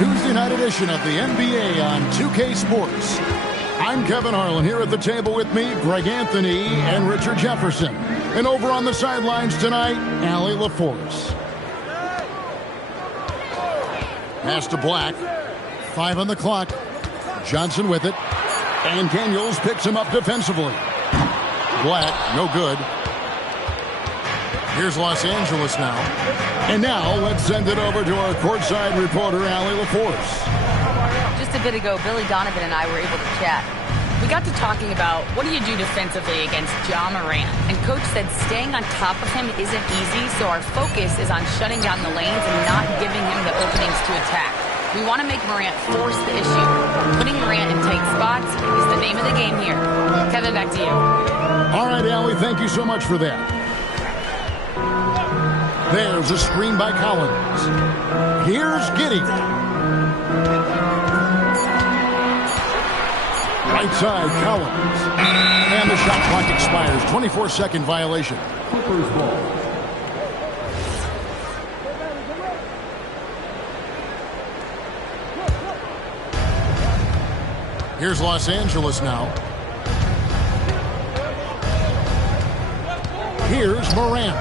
Tuesday night edition of the NBA on 2K Sports. I'm Kevin Harlan here at the table with me, Greg Anthony and Richard Jefferson. And over on the sidelines tonight, Allie LaForce. Pass to Black. 5 on the clock. Johnson with it. And Daniels picks him up defensively. Black, no good. Here's Los Angeles now. And now let's send it over to our courtside reporter, Allie LaForce. Just a bit ago, Billy Donovan and I were able to chat. We got to talking about what do you do defensively against Ja Morant. And Coach said staying on top of him isn't easy, so our focus is on shutting down the lanes and not giving him the openings to attack. We want to make Morant force the issue. Putting Morant in tight spots is the name of the game here. Kevin, back to you. All right, Allie, thank you so much for that. There's a screen by Collins. Here's Giddey. Right side, Collins. And the shot clock expires. 24-second violation. Clippers ball. Here's Los Angeles now. Here's Morant.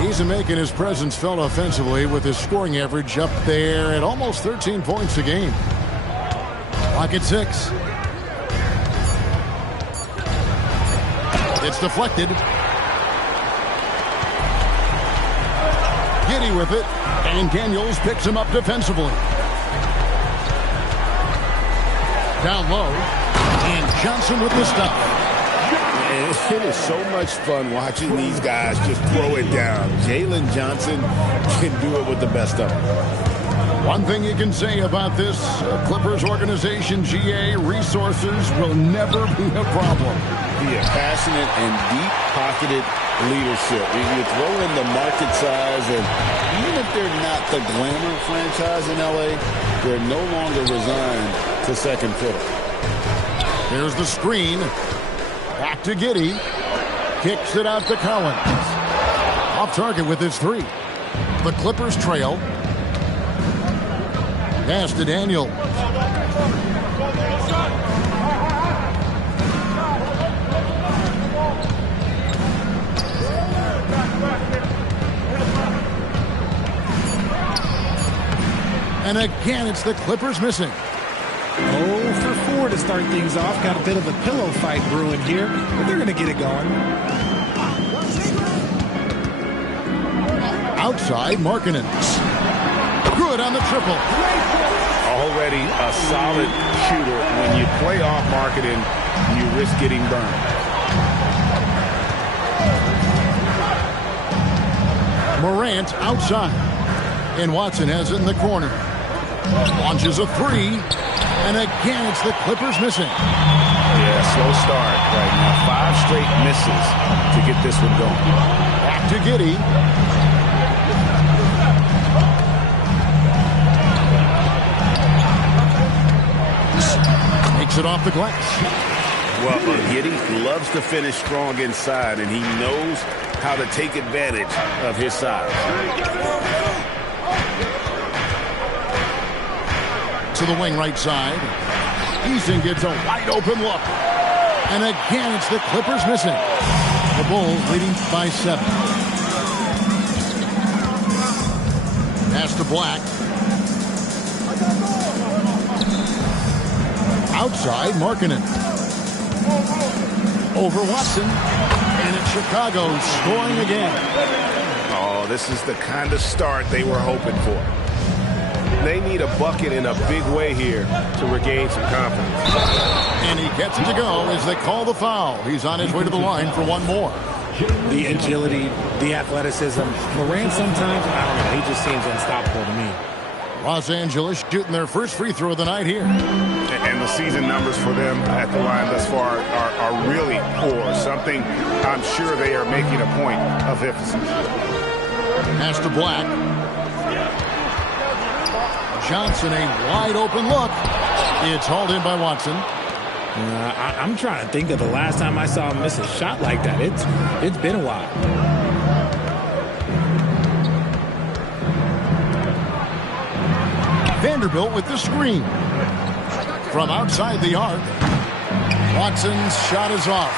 He's making his presence felt offensively with his scoring average up there at almost 13 points a game. Clock at 6. It's deflected. Giddey with it. And Daniels picks him up defensively. Down low. And Johnson with the stop. It is so much fun watching these guys just throw it down. Jalen Johnson can do it with the best of them. One thing you can say about this Clippers organization, GA, resources will never be a problem. Yeah, passionate and deep-pocketed leadership. You throw in the market size, and even if they're not the glamour franchise in L.A., they're no longer resigned to second fiddle. There's the screen. Back to Giddey. Kicks it out to Collins. Off target with his 3. The Clippers trail. Pass to Daniel. And again, it's the Clippers missing. 0 for 4 to start things off. Got a bit of a pillow fight brewing here, but they're going to get it going. Outside, Markkanen. Good on the triple. Already a solid shooter. When you play off Markkanen, you risk getting burned. Morant outside. And Watson has it in the corner. Launches a 3. And again, it's the Clippers missing. Yeah, slow start right now. 5 straight misses to get this one going. Back to Giddey. Makes it off the glass. Well, Giddey loves to finish strong inside, and he knows how to take advantage of his size. To the wing right side. Eason gets a wide open look. And again, it's the Clippers missing. The Bulls leading by 7. Pass to Black. Outside, Markkanen. Over Watson. And it's Chicago scoring again. Oh, this is the kind of start they were hoping for. They need a bucket in a big way here to regain some confidence. And he gets it to go as they call the foul. He's on his way to the line for one more. The agility, the athleticism. Morant sometimes, I don't know, he just seems unstoppable to me. Los Angeles shooting their first free throw of the night here. And the season numbers for them at the line thus far are really poor. Something I'm sure they are making a point of emphasis. Pass to Black. Johnson, a wide open look. It's hauled in by Watson. I'm trying to think of the last time I saw him miss a shot like that. It's been a while. Vanderbilt with the screen. From outside the arc, Watson's shot is off.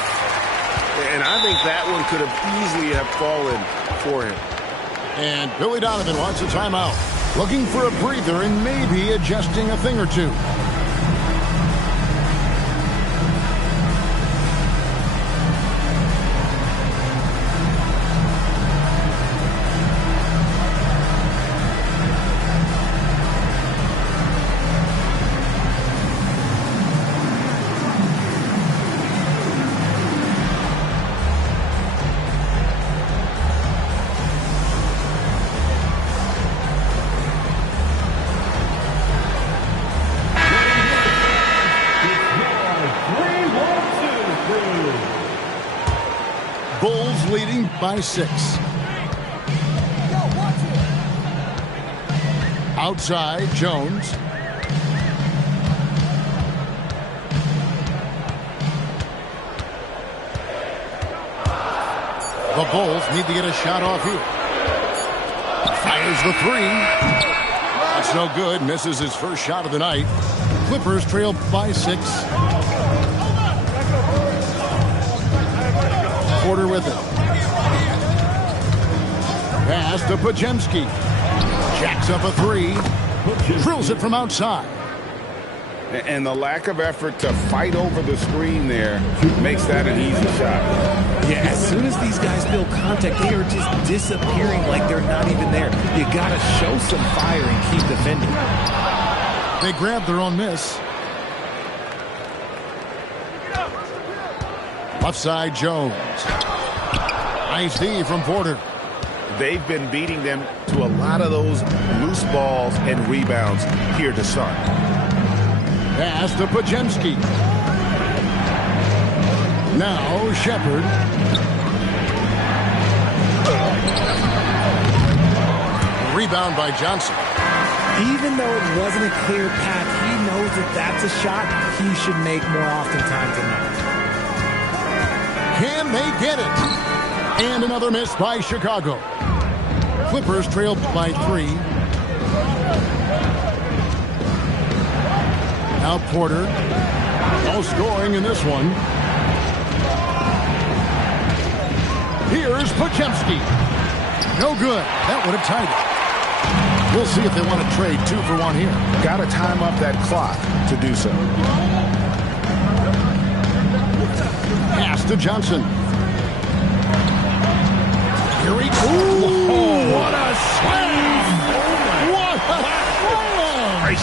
And I think that one could have easily have fallen for him. And Billy Donovan wants a timeout. Looking for a breather and maybe adjusting a thing or two. Bulls leading by 6. Outside, Jones. The Bulls need to get a shot off here. Fires the 3. That's no good. Misses his first shot of the night. Clippers trail by 6. Porter with it. Pass to Pajemski. Jacks up a 3. Drills it from outside. And the lack of effort to fight over the screen there makes that an easy shot. Yeah, as soon as these guys feel contact, they are just disappearing like they're not even there. You got to show some fire and keep defending. They grab their own miss. Left side, Jones. Nice D from Porter. They've been beating them to a lot of those loose balls and rebounds here to start. Pass to Pajemski. Now Shepard. Rebound by Johnson. Even though it wasn't a clear path, he knows that that's a shot he should make more often times than not. Can they get it? And another miss by Chicago. Clippers trail by 3. Now Porter. No scoring in this one. Here's Pajemski. No good. That would have tied it. We'll see if they want to trade 2 for 1 here. Got to time up that clock to do so. Pass to Johnson. Here he goes. Oh, what a slam! What a slam!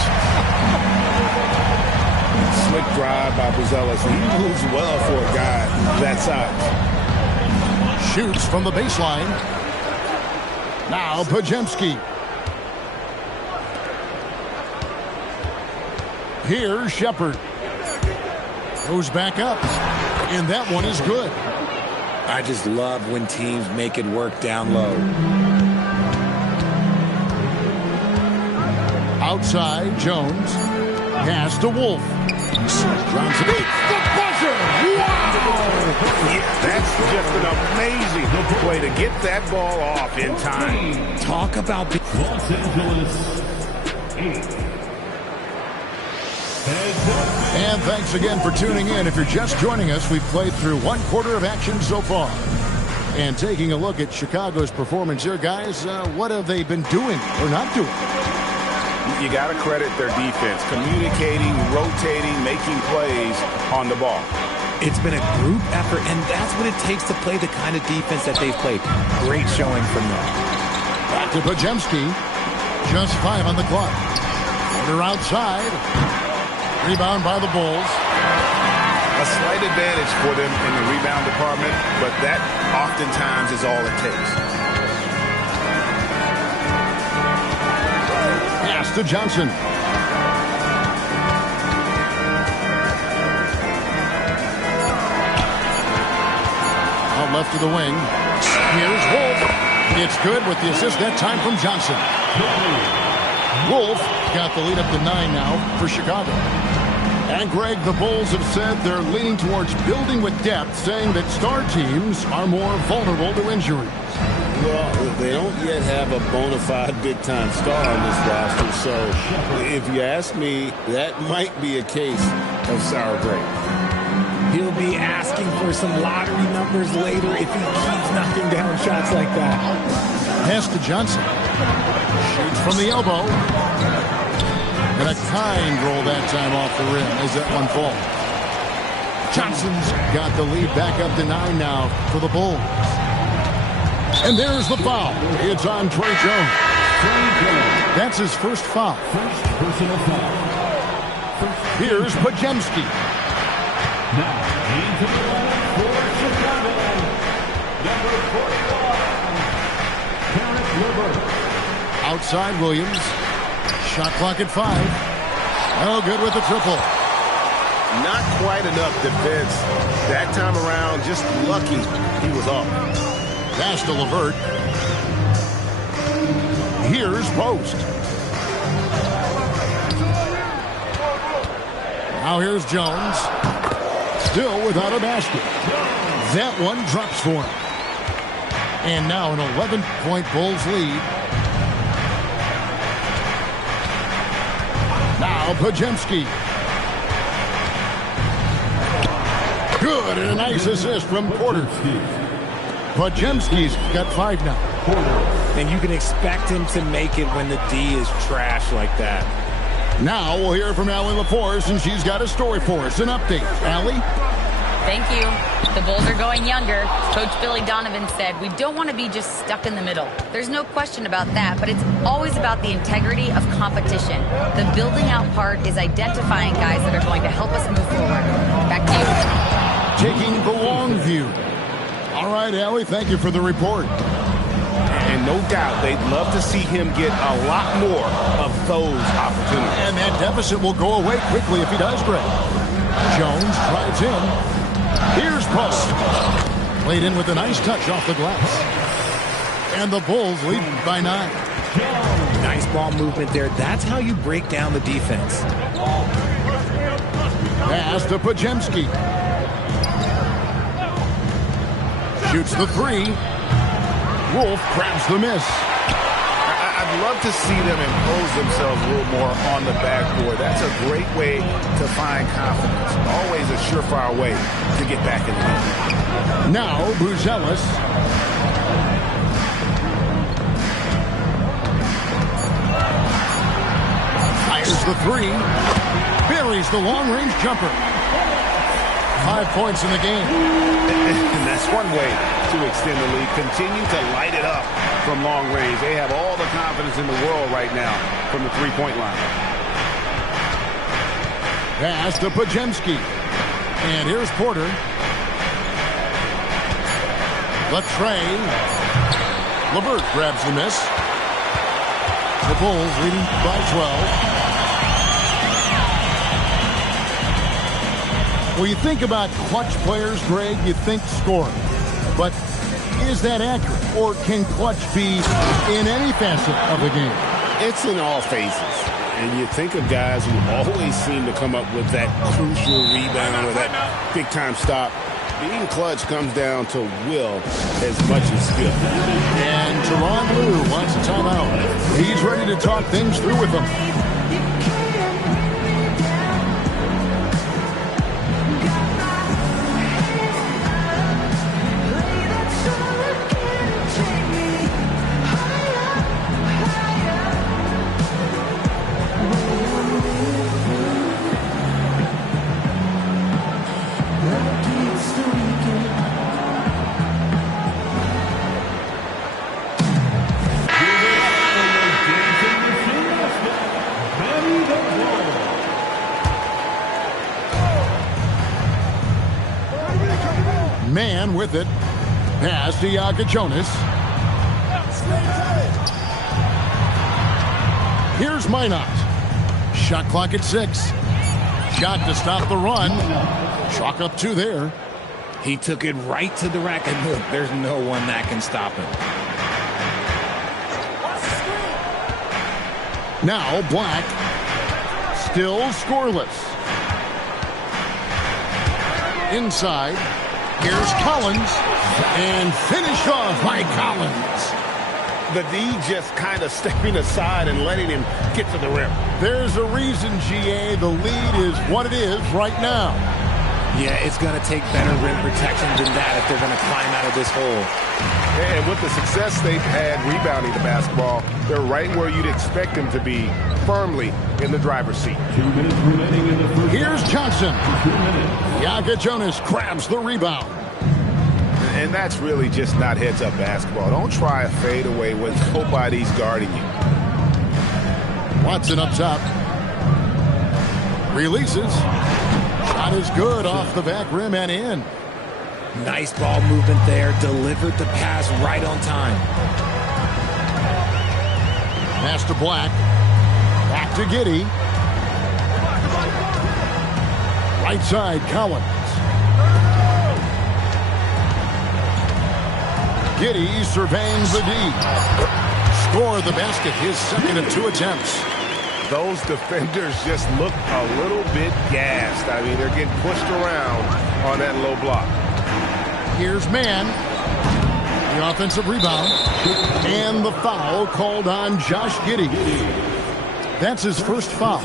Slick drive by Buzelis. He moves well for a guy that size. Shoots from the baseline. Now Pajemski. Here's Shepard. Goes back up. And that one is good. I just love when teams make it work down low. Outside, Jones. Pass to Wolf. Johnson beats the buzzer. Wow! Yeah, that's just an amazing way to get that ball off in time. Talk about Los Angeles 8. And thanks again for tuning in. If you're just joining us, we've played through 1 quarter of action so far. And taking a look at Chicago's performance here, guys, what have they been doing or not doing? You got to credit their defense, communicating, rotating, making plays on the ball. It's been a group effort, and that's what it takes to play the kind of defense that they've played. Great showing from them. Back to Pajemski. Just 5 on the clock. Porter outside. Rebound by the Bulls. A slight advantage for them in the rebound department, but that oftentimes is all it takes. Pass to Johnson. Out left to the wing. Here's Wolf. It's good with the assist that time from Johnson. Wolf got the lead up to 9 now for Chicago. And Greg, the Bulls have said they're leaning towards building with depth, saying that star teams are more vulnerable to injuries. Well, they don't yet have a bona fide big-time star on this roster, so if you ask me, that might be a case of sour grape. He'll be asking for some lottery numbers later if he keeps knocking down shots like that. Pass to Johnson. Shoots from the elbow. And a kind roll that time off the rim as that one falls. Johnson's got the lead back up to 9 now for the Bulls. And there's the foul. It's on Trey Jones. That's his first foul. First personal foul. Here's Podziemski. Now, into the line for Chicago, number 41, Garrett Levert. Outside Williams. Shot clock at 5. Oh, good with the triple. Not quite enough defense that time around. Just lucky he was off. Pass to Levert. Here's Post. Now here's Jones. Still without a basket. That one drops for him. And now an 11-point Bulls lead. Now Podziemski. Good, and a nice assist from Porter. Podziemski's got 5 now. And you can expect him to make it when the D is trash like that. Now we'll hear from Allie LaForce, and she's got a story for us. An update. Allie? Thank you. The Bulls are going younger. Coach Billy Donovan said, we don't want to be just stuck in the middle. There's no question about that, but it's always about the integrity of competition. The building out part is identifying guys that are going to help us move forward. Back to you. Taking the long view. All right, Allie, thank you for the report. And no doubt they'd love to see him get a lot more of those opportunities. And that deficit will go away quickly if he does, Greg. Jones drives in. Here's Post. Played in with a nice touch off the glass. And the Bulls lead by 9. Nice ball movement there. That's how you break down the defense. Pass to Podziemski. Shoots the 3. Wolf grabs the miss. I'd love to see them impose themselves a little more on the backboard. That's a great way to find confidence. Always a surefire way to get back in the game. Now, Buzelis. Fires the 3. Buries the long-range jumper. 5 points in the game. And that's one way to extend the lead. Continue to light it up from long range. They have all the confidence in the world right now from the three-point line. Pass to Podziemski. And here's Porter. Latrey. Levert grabs the miss. The Bulls leading by 12. When you think about clutch players, Greg, you think scoring. But is that accurate? Or can clutch be in any facet of the game? It's in all phases. And you think of guys who always seem to come up with that crucial rebound or that big-time stop. Being clutch comes down to will as much as skill. And Teron Lue wants a timeout. He's ready to talk things through with them. Man with it. Pass to Jonas. Here's Minot. Shot clock at 6. Shot to stop the run. Chalk up 2 there. He took it right to the rack, and look, there's no one that can stop him. Now Black. Still scoreless. Inside. Here's Collins, and finished off by Collins. The D just kind of stepping aside and letting him get to the rim. There's a reason, GA, the lead is what it is right now. Yeah, it's going to take better rim protection than that if they're going to climb out of this hole. And with the success they've had rebounding the basketball, they're right where you'd expect them to be, firmly in the driver's seat. 2 minutes remaining in the first. Here's Johnson. 2 minutes. Yaka Jonas grabs the rebound. And that's really just not heads-up basketball. Don't try a fadeaway when nobody's guarding you. Watson up top. Releases. Shot is good off the back rim and in. Nice ball movement there. Delivered the pass right on time. Pass to Black. Back to Giddey. Right side, Collins. Giddey surveying the D. Score the basket, his second of 2 attempts. Those defenders just look a little bit gassed. I mean, they're getting pushed around on that low block. Here's Mann. The offensive rebound. And the foul called on Josh Giddey. That's his first foul.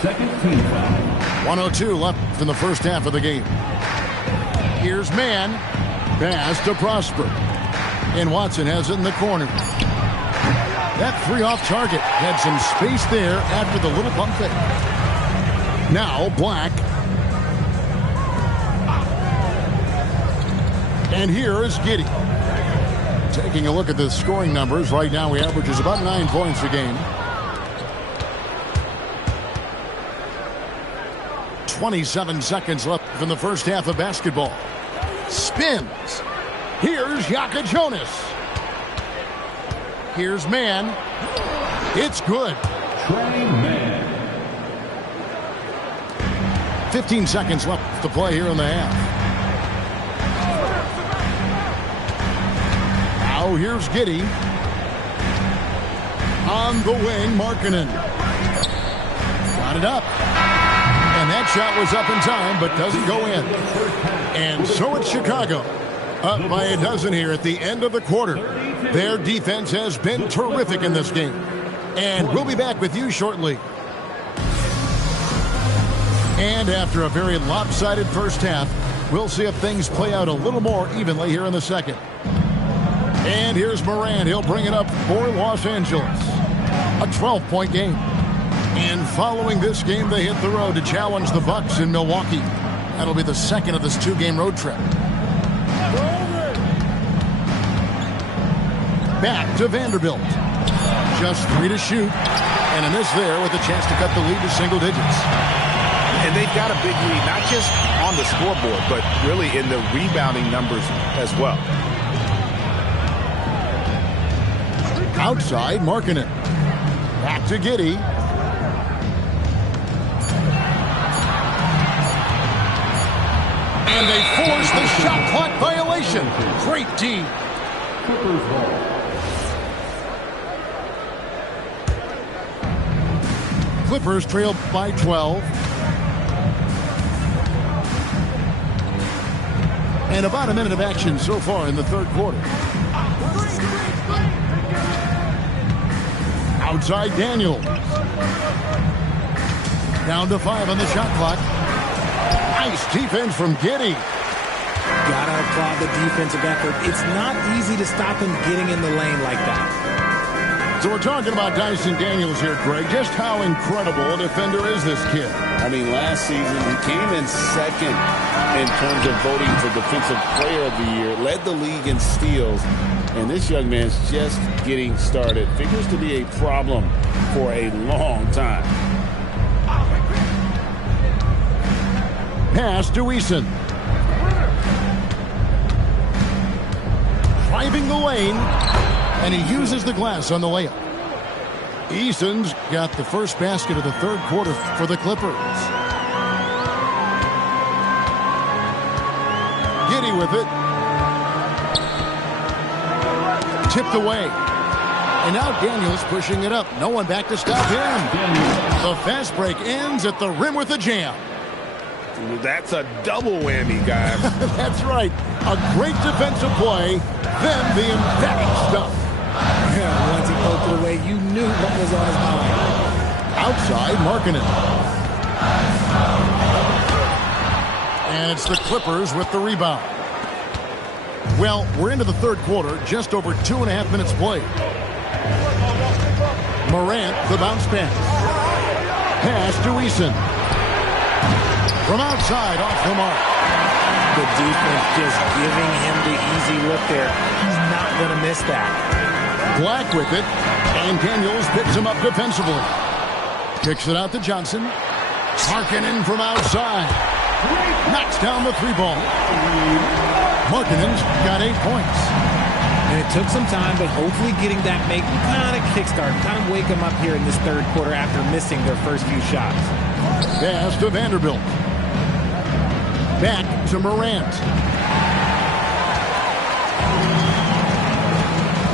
Second team foul. 1:02 left in the first half of the game. Here's Mann. Pass to Prosper. And Watson has it in the corner. That 3 off target had some space there after the little pump fake. Now Black. And here is Giddey. Taking a look at the scoring numbers. Right now he averages about 9 points a game. 27 seconds left in the first half of basketball. Spins. Here's Yaka Jonas. Here's Mann. It's good. Trey Mann. 15 seconds left to play here in the half. Now here's Giddey. On the wing, Markkanen. Got it up. And that shot was up in time, but doesn't go in. And so it's Chicago. Up by a dozen here at the end of the quarter. Their defense has been terrific in this game. And we'll be back with you shortly. And after a very lopsided first half, we'll see if things play out a little more evenly here in the second. And here's Morant. He'll bring it up for Los Angeles. A 12-point game. And following this game, they hit the road to challenge the Bucks in Milwaukee. That'll be the second of this 2-game road trip. Back to Vanderbilt. Just 3 to shoot. And a miss there with a chance to cut the lead to single digits. And they've got a big lead, not just on the scoreboard, but really in the rebounding numbers as well. Outside, Markkanen. Back to Giddey. And they force the shot clock violation. Great D. Clippers ball. Clippers trail by 12. And about a minute of action so far in the third quarter. Outside Daniels. Down to 5 on the shot clock. Nice defense from Giddey. Gotta applaud the defensive effort. It's not easy to stop him getting in the lane like that. So we're talking about Dyson Daniels here, Greg. Just how incredible a defender is this kid? I mean, last season he came in second in terms of voting for Defensive Player of the Year. Led the league in steals. And this young man's just getting started. Figures to be a problem for a long time. Pass to Eason. Driving the lane. And he uses the glass on the layup. Eason's got the first basket of the third quarter for the Clippers. Giddey with it. Tipped away. And now Daniels pushing it up. No one back to stop him. The fast break ends at the rim with a jam. That's a double whammy, guys. That's right. A great defensive play, then the emphatic stuff. Yeah, once he poked it away, you knew what was on his mind. Outside, Markkanen. And it's the Clippers with the rebound. Well, we're into the third quarter, just over 2.5 minutes played. Morant, the bounce pass. Pass to Eason. From outside, off the mark. The defense just giving him the easy look there. He's not going to miss that. Black with it, and Daniels picks him up defensively. Kicks it out to Johnson. Markkanen from outside. Knocks down the three ball. Markkanen's got 8 points. And it took some time, but hopefully getting that make kind of kickstart, kind of wake them up here in this third quarter after missing their first few shots. Pass to Vanderbilt. Back to Morant.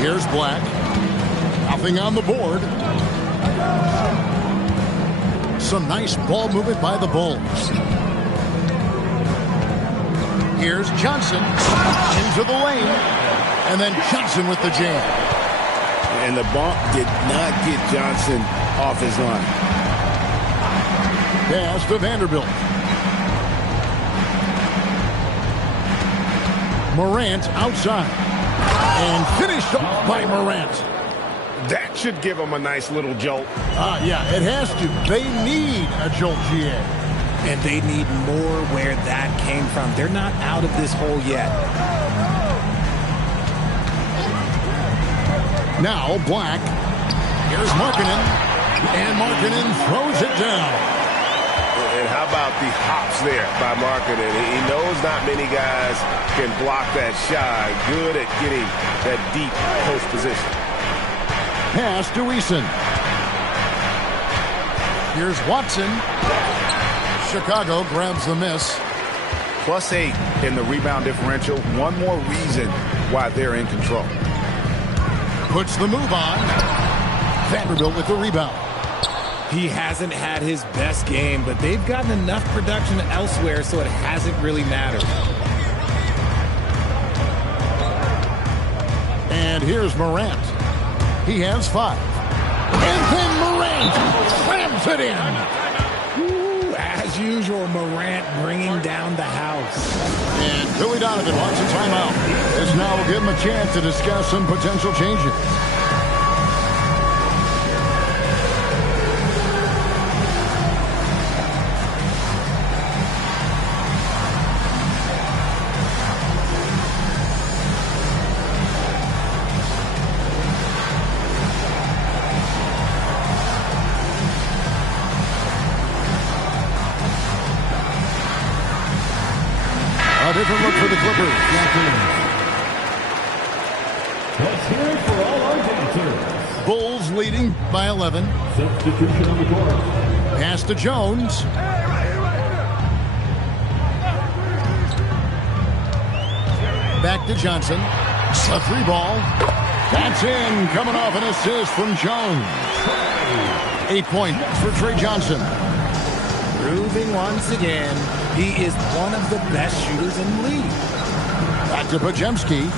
Here's Black. Nothing on the board. Some nice ball movement by the Bulls. Here's Johnson into the lane. And then Johnson with the jam. And the bump did not get Johnson off his line. Pass to Vanderbilt. Morant outside. And finished off by Morant. That should give him a nice little jolt. Yeah, it has to. They need a jolt, GA. And they need more where that came from. They're not out of this hole yet. Now Black. Here's Markkanen. And Markkanen throws it down. And how about the hops there by Markkanen? He knows not many guys can block that shot. Good at getting that deep post position. Pass to Eason. Here's Watson. Chicago grabs the miss. +8 in the rebound differential. One more reason why they're in control. Puts the move on. Vanderbilt with the rebound. He hasn't had his best game, but they've gotten enough production elsewhere, so it hasn't really mattered. And here's Morant. He has 5. And then Morant slams it in. Ooh, as usual, Morant bringing down the house. And Billy Donovan wants a timeout. This now will give him a chance to discuss some potential changes. A different look for the Clippers. Let's hear it for all our dancers. Bulls leading by 11. Substitution on the court. Pass to Jones. Back to Johnson. A 3 ball. That's in. Coming off an assist from Jones. 8 points for Trey Johnson. Proving once again, he is one of the best shooters in the league. Back to Podziemski.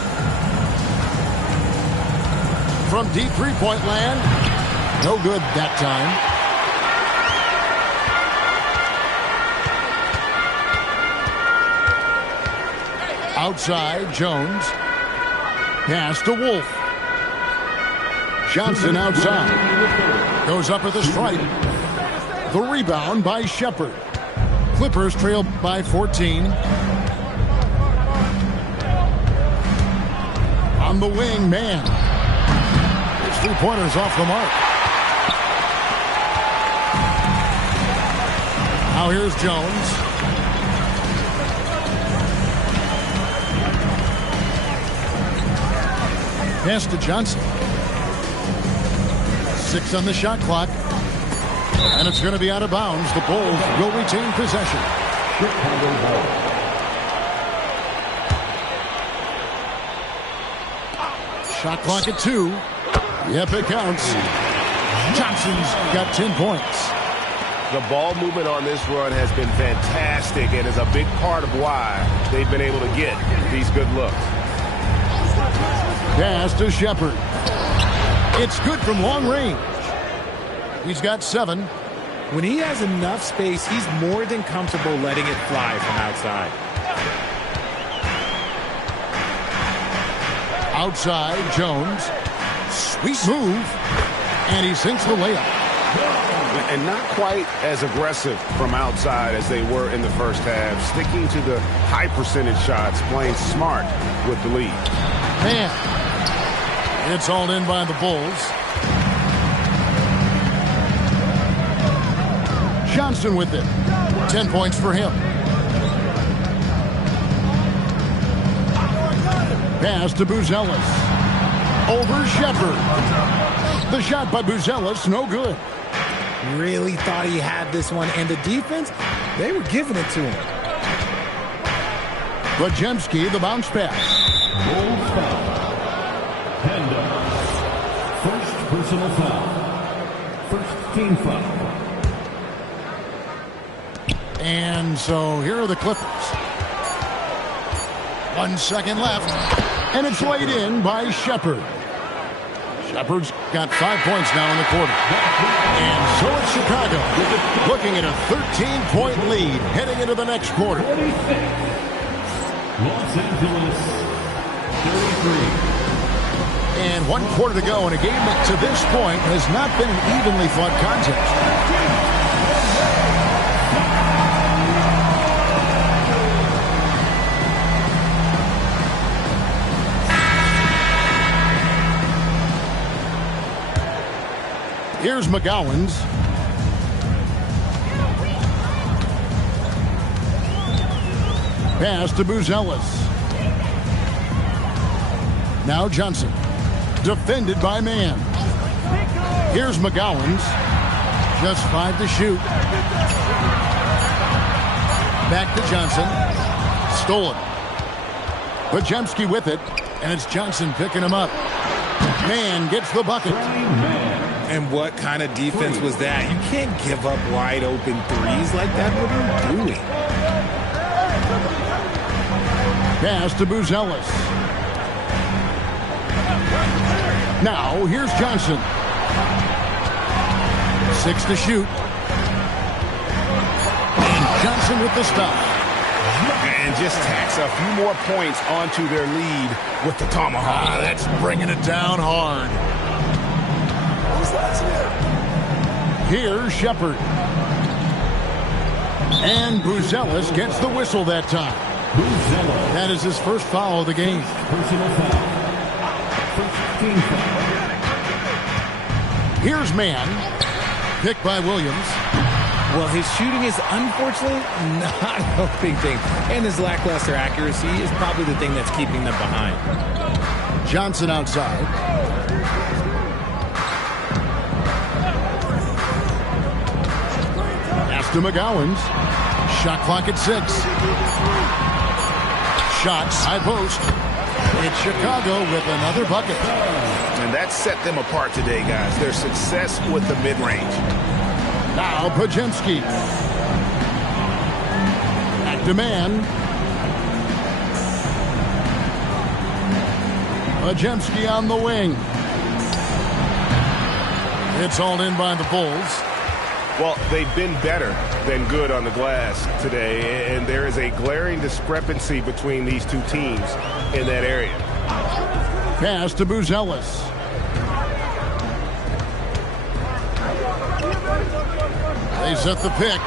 From deep three-point land. No good that time. Outside, Jones. Pass to Wolf. Johnson outside. Goes up with a strike. The rebound by Shepard. Clippers trail by 14. On the wing, man. His 3-pointers off the mark. Now here's Jones. Pass to Johnson. 6 on the shot clock. And it's going to be out of bounds. The Bulls will retain possession. Shot clock at 2. Yep, it counts. Johnson's got 10 points. The ball movement on this run has been fantastic and is a big part of why they've been able to get these good looks. Pass to Shepard. It's good from long range. He's got 7. When he has enough space, he's more than comfortable letting it fly from outside. Outside, Jones. Sweet move. And he sinks the layup. And not quite as aggressive from outside as they were in the first half. Sticking to the high percentage shots, playing smart with the lead. Man, it's hauled in by the Bulls. Johnson with it. 10 points for him. Pass to Buzelis. Over Shepard. The shot by Buzelis, no good. Really thought he had this one, and the defense, they were giving it to him. Bajemski, the bounce pass. Bulls foul. Hand up. First personal foul. First team foul. And so here are the Clippers. 1 second left. And it's laid in by Shepard. Shepard's got 5 points now in the quarter. And so it's Chicago looking at a 13-point lead heading into the next quarter. Los Angeles, 33. And 1 quarter to go in a game that to this point has not been an evenly fought contest. Here's McGowan's. Pass to Buzelis. Now Johnson. Defended by Man. Here's McGowan's. Just 5 to shoot. Back to Johnson. Stolen. Bajemski with it. And it's Johnson picking him up. Man gets the bucket. And what kind of defense was that? You can't give up wide open threes like that. What are you doing? Pass to Buzelis. Now here's Johnson. 6 to shoot. And Johnson with the stop. And just tacks a few more points onto their lead with the tomahawk. That's bringing it down hard. Here's Shepard. And Buzelis gets the whistle that time. That is his first foul of the game. Personal foul. First team foul. Here's Man. Picked by Williams. Well, his shooting is unfortunately not helping things. And his lackluster accuracy is probably the thing that's keeping them behind. Johnson outside. To McGowan's. Shot clock at 6. Shots, high post. It's Chicago with another bucket. And that set them apart today, guys. Their success with the mid-range. Now Bajemski. At demand. Bajemski on the wing. It's hauled in by the Bulls. Well, they've been better than good on the glass today, and there is a glaring discrepancy between these two teams in that area. Pass to Buzelis. They set the pick.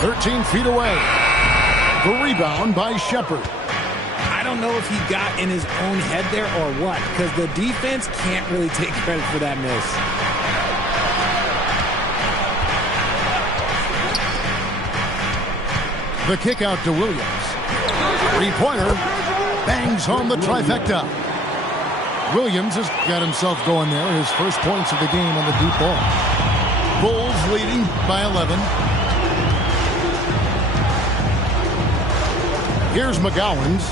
13 feet away. The rebound by Shepard. I don't know if he got in his own head there or what, because the defense can't really take credit for that miss. The kick out to Williams. 3-pointer. Bangs home the trifecta. Williams has got himself going there. His first points of the game on the deep ball. Bulls leading by 11. Here's McGowan's.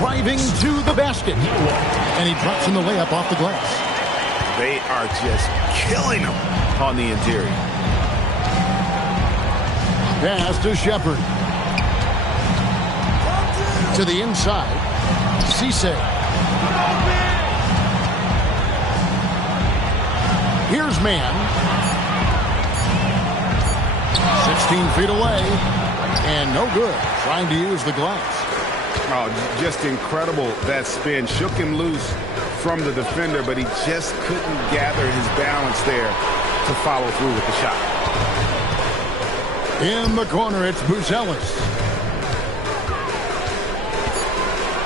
Driving to the basket. And he drops in the layup off the glass. They are just killing them on the interior. Pass to Shepard. To the inside. Cisse. Here's man. 16 feet away. And no good. Trying to use the glass. Oh, just incredible. That spin shook him loose from the defender, but he just couldn't gather his balance there to follow through with the shot. In the corner, it's Buzelis.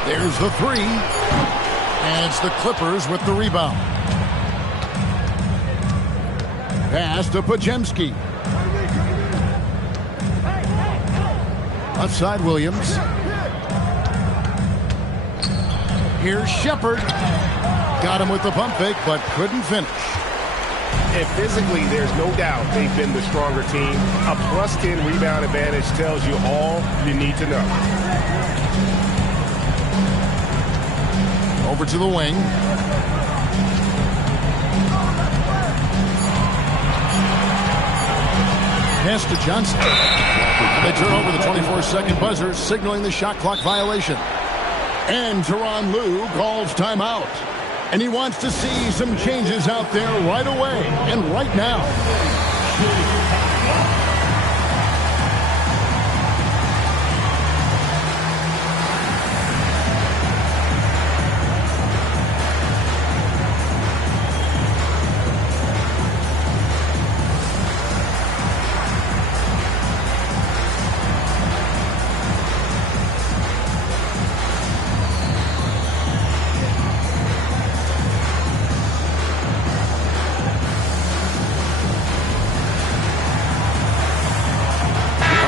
There's the three. And it's the Clippers with the rebound. Pass to Pajemski. Left side, Williams. Here's Shepard. Got him with the pump fake, but couldn't finish. And physically, there's no doubt they've been the stronger team. A plus 10 rebound advantage tells you all you need to know. Over to the wing. Pass to Johnson. And they turn over the 24-second buzzer, signaling the shot clock violation. And Tyronn Lue calls timeout. And he wants to see some changes out there right away and right now.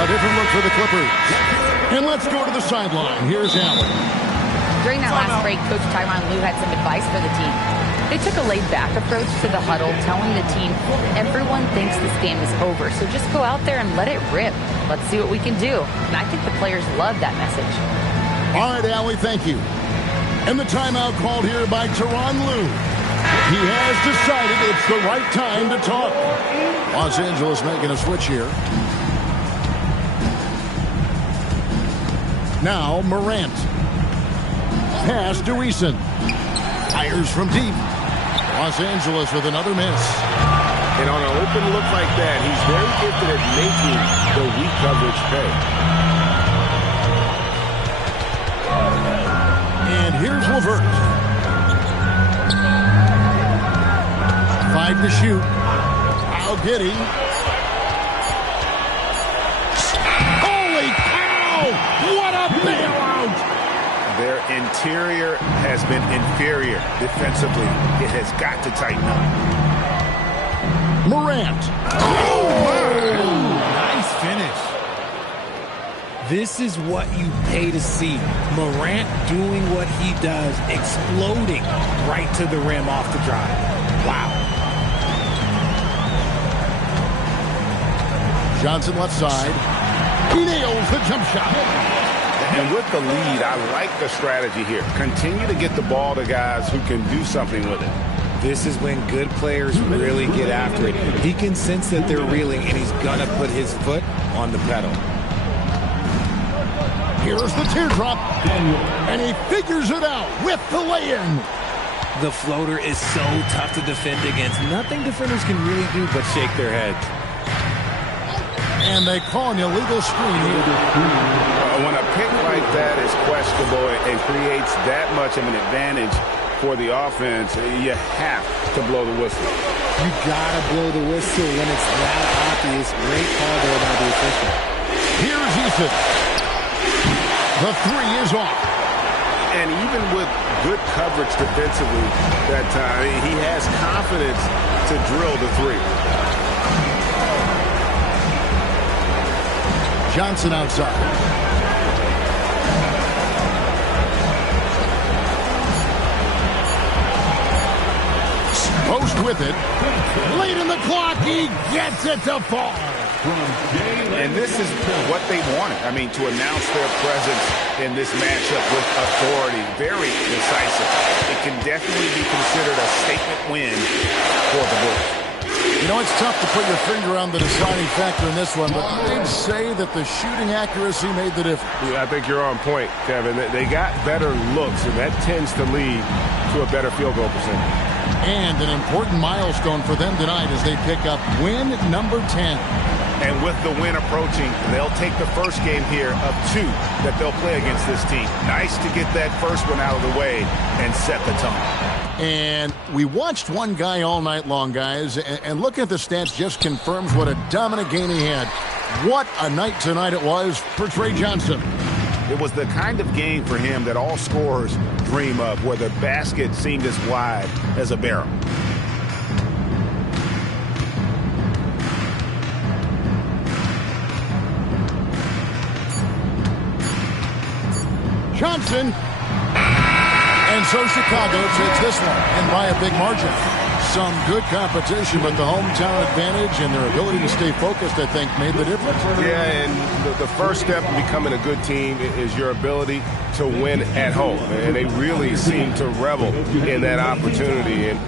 Different look for the Clippers. And let's go to the sideline. Here's Allen. During that last break, Coach Tyronn Lue had some advice for the team. They took a laid-back approach to the huddle, telling the team, everyone thinks this game is over, so just go out there and let it rip. Let's see what we can do. And I think the players love that message. All right, Allie, thank you. And the timeout called here by Tyronn Lue. He has decided it's the right time to talk. Los Angeles making a switch here. Now Morant. Pass to Eason. Fires from deep. Los Angeles with another miss. And on an open look like that, he's very gifted at making the weak coverage pay. And here's LeVert. 5 to shoot. How giddy. Holy cow! What a bailout! Their interior has been inferior defensively. It has got to tighten up. Morant. Nice finish. This is what you pay to see. Morant doing what he does, exploding right to the rim off the drive. Wow. Johnson left side. He nails the jump shot. And with the lead, I like the strategy here. Continue to get the ball to guys who can do something with it. This is when good players really get after it. He can sense that they're reeling, and he's going to put his foot on the pedal. Here's the teardrop. And he figures it out with the lay-in. The floater is so tough to defend against. Nothing defenders can really do but shake their heads. And they call an illegal screen here. When a pick like that is questionable and creates that much of an advantage for the offense, you have to blow the whistle. You gotta blow the whistle when it's that obvious. Great call there by the official. Here's Eason. The three is off. And even with good coverage defensively that time, he has confidence to drill the three. Johnson outside. Post with it. Late in the clock, he gets it to fall. And this is what they wanted. I mean, to announce their presence in this matchup with authority, very decisive. It can definitely be considered a statement win for the Bulls. You know, it's tough to put your finger on the deciding factor in this one, but I'd say that the shooting accuracy made the difference. Yeah, I think you're on point, Kevin. They got better looks, and that tends to lead to a better field goal percentage. And an important milestone for them tonight as they pick up win number 10. And with the win approaching, they'll take the first game here of 2 that they'll play against this team. Nice to get that first one out of the way and set the tone. And we watched one guy all night long, guys, and looking at the stats just confirms what a dominant game he had. What a night tonight it was for Trey Johnson. It was the kind of game for him that all scorers dream of, where the basket seemed as wide as a barrel. Johnson. And so Chicago takes this one, and by a big margin. Some good competition, but the hometown advantage and their ability to stay focused, I think, made the difference. Yeah, and the first step in becoming a good team is your ability to win at home. And they really seem to revel in that opportunity. And